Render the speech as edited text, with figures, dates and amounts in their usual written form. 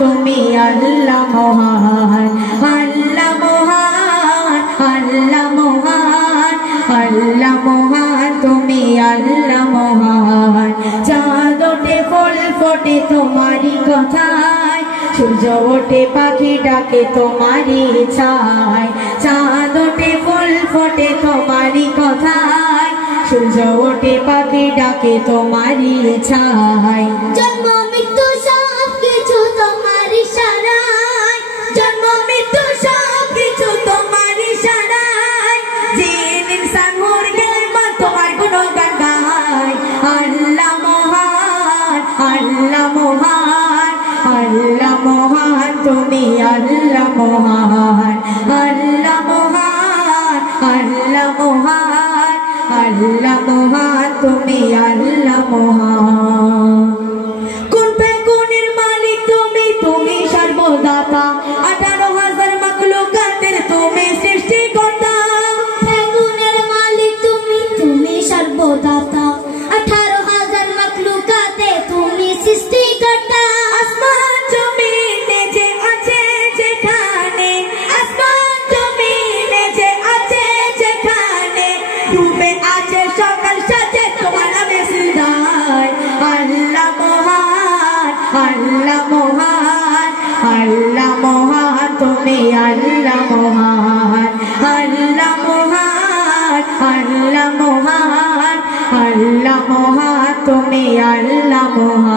তুমি আল্লাহ মহান, আল্লাহ মহান, আল্লাহ মহান, আল্লাহ মহান, তুমি আল্লাহ মহান। চাঁদ ওঠে ফুল ফোটে তোমারই কথায়, সূর্য ওঠে পাখি ডাকে তোমারই ছায়। চাঁদ ওঠে ফুল ফোটে তোমারই কথায়, সূর্য ওঠে পাখি ডাকে তোমারই ছায়। জন্ম মৃত্যু সব কিছু তোমার ইশারায়, জন্ম মৃত্যু সব কিছু তোমার ইশারায়, জিন ইনসান মোর গেলমান তোমার গুণগান গায়। আল্লাহ মহান, আল্লাহ মহান, আল্লাহ মহান, তুমি আল্লাহ মহান, আল্লাহ মহান, আল্লাহ মহান, আল্লাহ মহান, তুমি আল্লাহ মহান। কোন গুণের মালিক তুমি, তুমি সর্বদাতা, 18,000 মাখলুকাতের তুমি সৃষ্টিকর্তা। গুণের মালিক তুমি, তুমি সর্বদাতা, 18,000 মাখলুকাতে তুমি সৃষ্টিকর্তা। আসমান জমিনে যে আছে যেখানে, আসমান জমিনে যে আছে যেখানে, ডুবে আছে সকাল সাথে তোমার নামে সিজদায়। আল্লাহ মহান, আল্লাহ মহান, আল্লাহ মহান, তুমি আল্লাহ মহান, আল্লাহ মহান, আল্লাহ মহান, আল্লাহ মহান, তুমি আল্লাহ মহান।